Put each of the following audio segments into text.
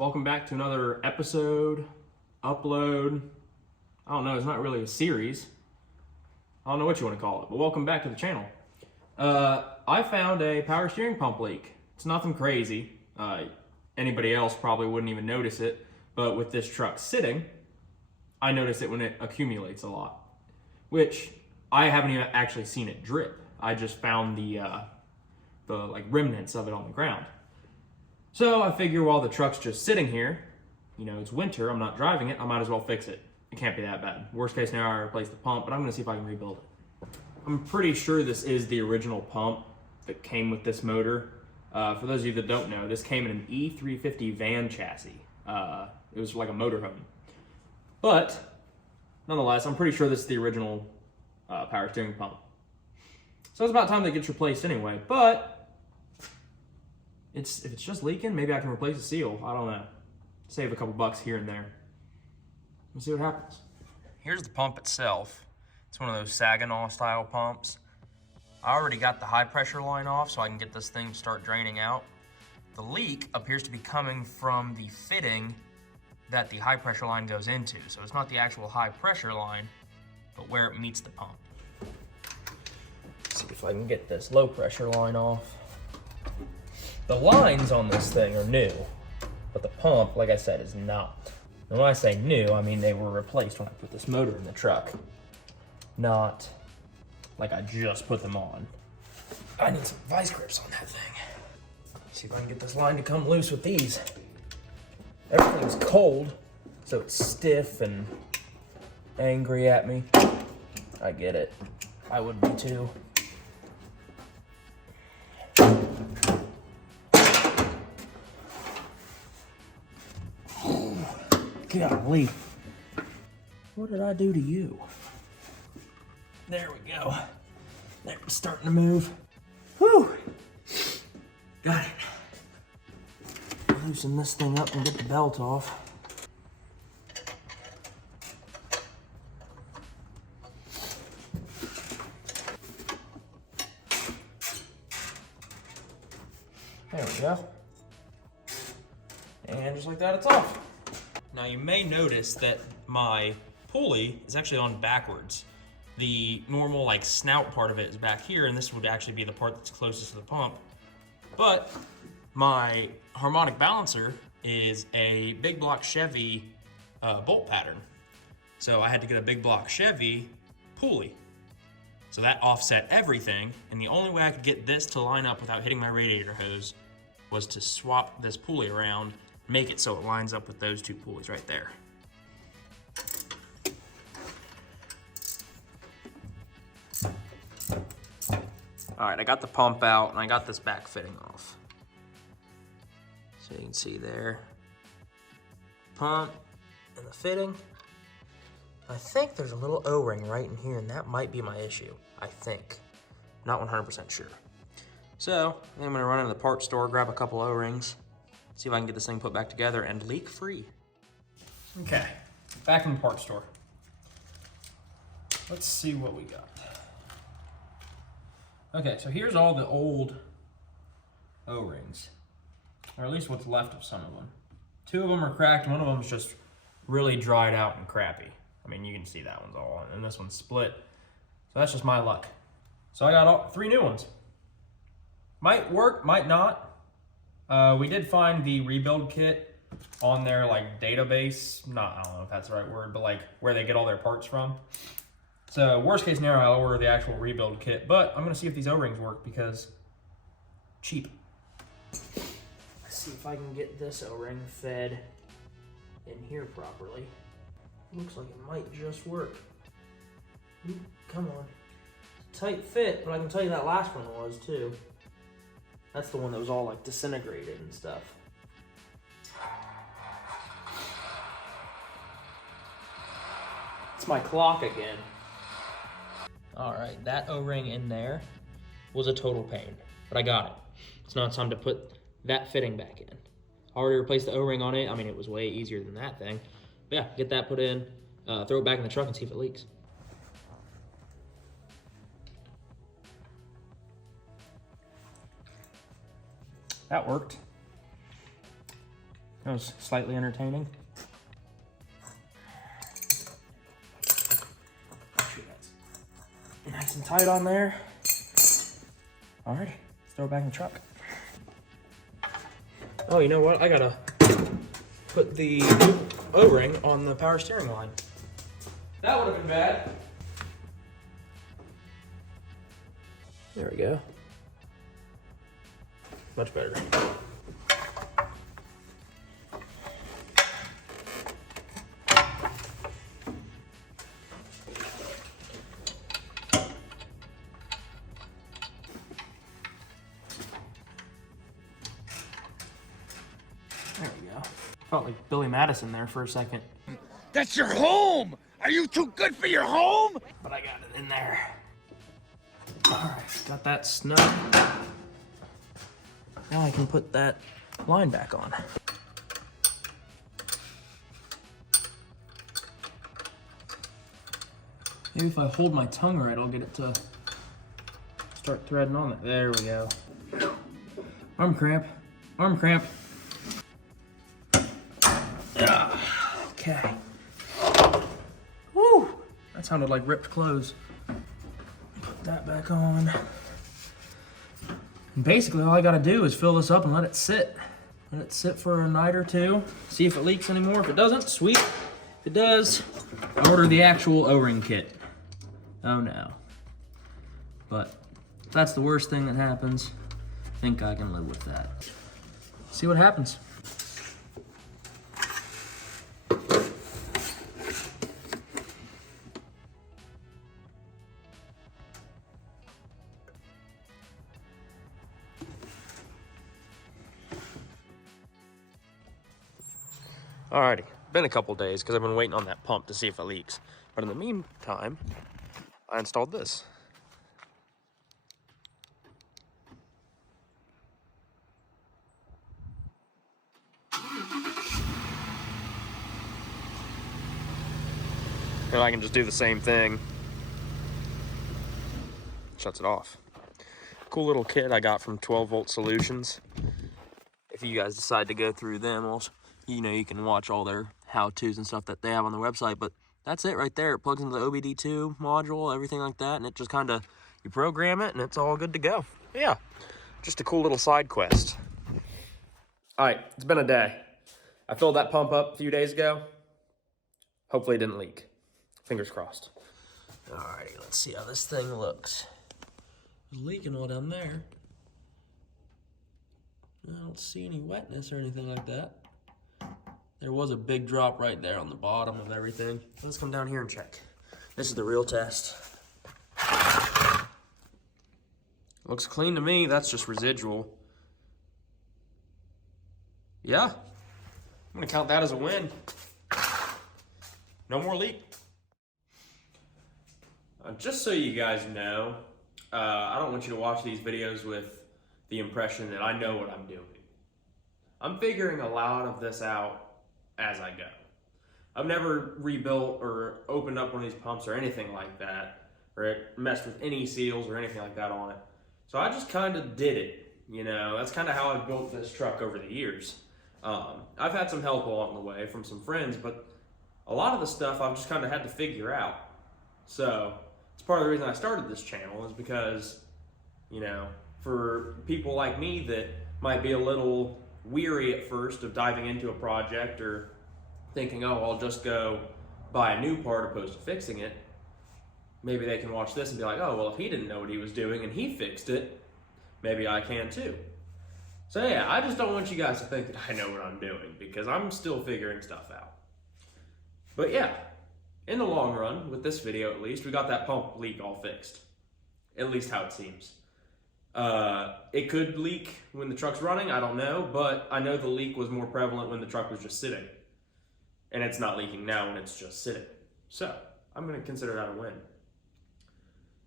Welcome back to another episode, upload. I don't know, it's not really a series. I don't know what you want to call it, but welcome back to the channel. I found a power steering pump leak. It's nothing crazy. Anybody else probably wouldn't even notice it, but with this truck sitting, I notice it when it accumulates a lot, which I haven't even actually seen it drip. I just found the like remnants of it on the ground. So I figure while the truck's just sitting here, you know, it's winter, I'm not driving it, I might as well fix it. It can't be that bad. Worst case scenario, I replace the pump, but I'm gonna see if I can rebuild it. I'm pretty sure this is the original pump that came with this motor. For those of you that don't know, this came in an E350 van chassis. It was like a motorhome. But nonetheless, I'm pretty sure this is the original power steering pump. So it's about time that it gets replaced anyway, but if it's just leaking, maybe I can replace the seal. I don't know. Save a couple bucks here and there. We'll see what happens. Here's the pump itself. It's one of those Saginaw style pumps. I already got the high pressure line off so I can get this thing to start draining out. The leak appears to be coming from the fitting that the high pressure line goes into. So it's not the actual high pressure line, but where it meets the pump. Let's see if I can get this low pressure line off. The lines on this thing are new, but the pump, like I said, is not. And when I say new, I mean they were replaced when I put this motor in the truck. Not like I just put them on. I need some vice grips on that thing. See if I can get this line to come loose with these. Everything's cold, so it's stiff and angry at me. I get it. I would be too. Golly. What did I do to you? There we go. There, it's starting to move. Whew. Got it. Loosen this thing up and get the belt off. There we go. And just like that, it's off. Now you may notice that my pulley is actually on backwards. The normal like snout part of it is back here, and this would actually be the part that's closest to the pump. But my harmonic balancer is a big block Chevy bolt pattern. So I had to get a big block Chevy pulley. So that offset everything, and the only way I could get this to line up without hitting my radiator hose was to swap this pulley around, make it so it lines up with those two pulleys right there. All right, I got the pump out and I got this back fitting off. So you can see there, pump and the fitting. I think there's a little O-ring right in here, and that might be my issue, I think. Not 100% sure. So I'm gonna run into the parts store, grab a couple O-rings, see if I can get this thing put back together and leak-free. Okay, back in the parts store. Let's see what we got. Okay, so here's all the old O-rings, or at least what's left of some of them. Two of them are cracked, one of them is just really dried out and crappy. I mean, you can see that one's all, and this one's split. So that's just my luck. So I got three new ones. Might work, might not. We did find the rebuild kit on their like database. I don't know if that's the right word, but like where they get all their parts from. So worst case scenario, I'll order the actual rebuild kit, but I'm gonna see if these O-rings work because cheap. Let's see if I can get this O-ring fed in here properly. Looks like it might just work. Ooh, come on. Tight fit, but I can tell you that last one was too. That's the one that was all like disintegrated and stuff. It's my clock again. All right, that O-ring in there was a total pain, but I got it. So now it's time to put that fitting back in. I already replaced the O-ring on it. I mean, it was way easier than that thing. But yeah, get that put in, throw it back in the truck and see if it leaks. That worked. That was slightly entertaining. Make sure that's nice and tight on there. Alrighty, let's throw it back in the truck. Oh, you know what? I gotta put the O-ring on the power steering line. That would have been bad. There we go. Much better. There we go. Felt like Billy Madison there for a second. That's your home! Are you too good for your home? But I got it in there. Alright, got that snug. Now I can put that line back on. Maybe if I hold my tongue right, I'll get it to start threading on it. There we go. Arm cramp. Arm cramp. Okay. Woo! That sounded like ripped clothes. Put that back on. And basically, all I gotta do is fill this up and let it sit. Let it sit for a night or two. See if it leaks anymore. If it doesn't, sweet. If it does, order the actual O-ring kit. Oh no. But if that's the worst thing that happens, I think I can live with that. See what happens. Alrighty, been a couple days because I've been waiting on that pump to see if it leaks. But in the meantime, I installed this. And I can just do the same thing. Shuts it off. Cool little kit I got from 12-volt Solutions. If you guys decide to go through them, also, you know, you can watch all their how-tos and stuff that they have on their website, but that's it right there. It plugs into the OBD2 module, everything like that, and it just kind of, you program it, and it's all good to go. But yeah, just a cool little side quest. All right, it's been a day. I filled that pump up a few days ago. Hopefully it didn't leak. Fingers crossed. All righty, let's see how this thing looks. It's leaking all down there. I don't see any wetness or anything like that. There was a big drop right there on the bottom of everything. Let's come down here and check. This is the real test. Looks clean to me. That's just residual. Yeah, I'm gonna count that as a win. No more leak. Just so you guys know, I don't want you to watch these videos with the impression that I know what I'm doing. I'm figuring a lot of this out as I go. I've never rebuilt or opened up one of these pumps or anything like that, or messed with any seals or anything like that on it. So I just kind of did it, you know. That's kind of how I've built this truck over the years. I've had some help along the way from some friends, but a lot of the stuff I've just kind of had to figure out. So it's part of the reason I started this channel, is because, you know, for people like me that might be a little weary at first of diving into a project or thinking, oh, I'll just go buy a new part opposed to fixing it. Maybe they can watch this and be like, oh, well, if he didn't know what he was doing and he fixed it, maybe I can too. So yeah, I just don't want you guys to think that I know what I'm doing, because I'm still figuring stuff out. But yeah, in the long run, with this video at least, we got that pump leak all fixed. At least how it seems. It could leak when the truck's running, I don't know, but I know the leak was more prevalent when the truck was just sitting. And it's not leaking now when it's just sitting. So, I'm going to consider that a win.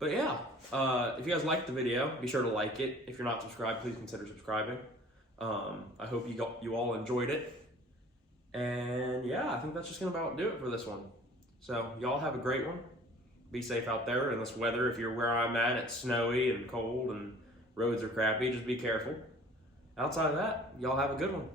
But yeah, if you guys liked the video, be sure to like it. If you're not subscribed, please consider subscribing. I hope you all enjoyed it. And yeah, I think that's just going to about do it for this one. So, y'all have a great one. Be safe out there in this weather. If you're where I'm at, it's snowy and cold and roads are crappy. Just be careful. Outside of that, y'all have a good one.